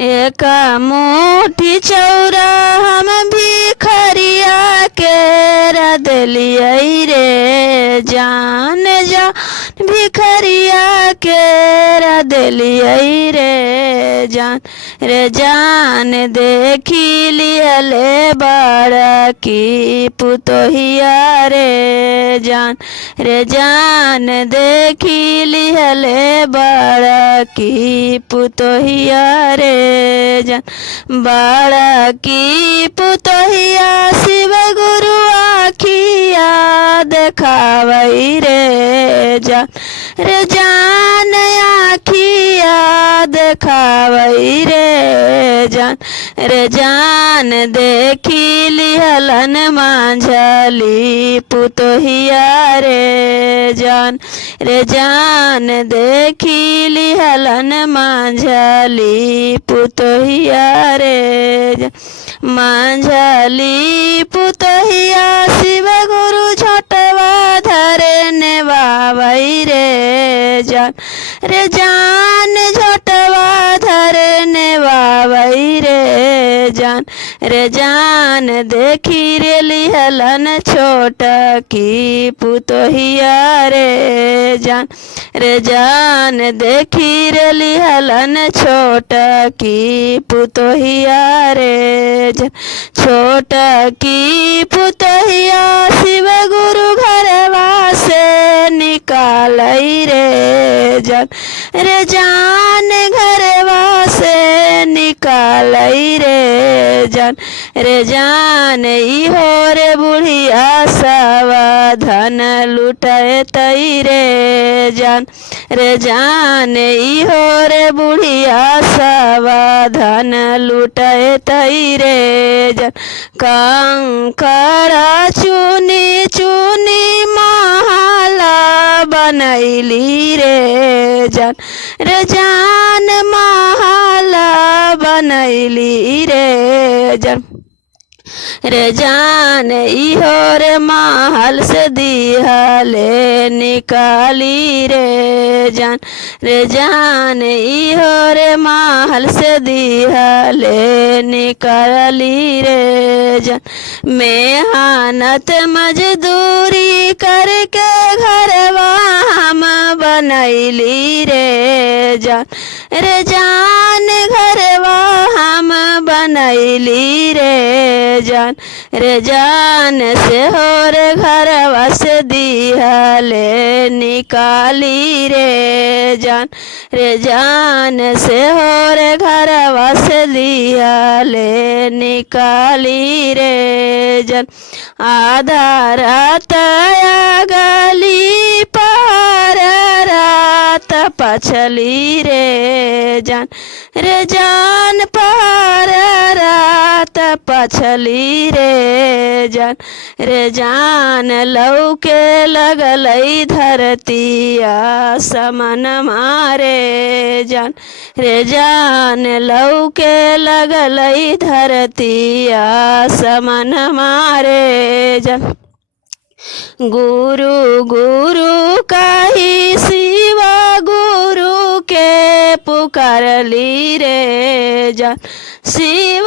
एक मुट्ठी चौरा हम भिखरिया के रदलियै रे जान जा भिखरिया के रदलियै रे जान देखी लियले बड़की पुतोहिया रे जान देखी लियले बड़की पुतोहिया रे जान बड़की पुतोहिया शिव गुरु आखिया देखावै रे जान आखिया देखावै रे जान देखी लिहलन मांझली पुतोहिया रे जान देखी लिहलन मांझली पुतोहिया रे मांझली पुतोहिया शिव गुरु छोटवा धरे नेवावै रे जान छोटवा धरे नेवावै रे जान देखी रे लिहलन छोटकी पुतोहिया रे जान देखी रे लिहलन छोटकी पुतोहिया रे छोटकी पुतोहिया शिव गुरु घरवा से निकालै रे जान घरवा से निकालै रे जान इहो रे बुढ़िया सावधान लुटैतै रे जान इहो रे बुढ़िया सावधान लुटैतै रे कंकड़ा चुनी चुनी महला बनैली रे जान महला बनैली रे जान इहो रे महल से दिहले निकाली रे जान इहो रे महल से दिहले निकाली रे मेहनत मजदूरी करके घरवा हम बनैली रे जान घरवा हम बनैली रे जान से हो रे घरवा से दिहले निकाली रे जान से हो रे घरवा से दिहले निकाली रे आधा रात गली पार रात पछली रे जान पार रात पछली रे जान लौके लगलै धरतिया समन मारे जान लौके लगलै धरतिया समन मारे गुरु गुरु कही शिव गुरु के पुकारली रे शिव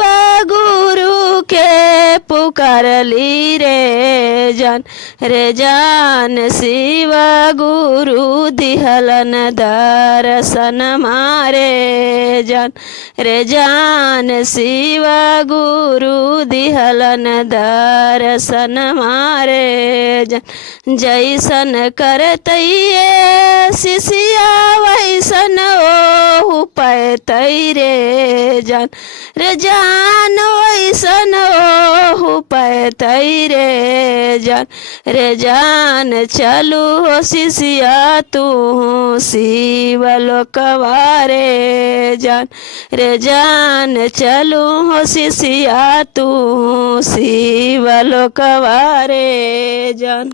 गुरु के पुकारली रे जान शिव गुरु दिहलन दर्शन मारे जान शिव गुरु दिहलन दर्शन मारे जैसन करतैये शिष्या वैसन ओहु पैतै रे जान वैसन ओहु पैतै रे जान चलू हो शिष्या तू शिव लोकवा रे जान चलू हो शिष्या तू शिव लोकवा रे जान।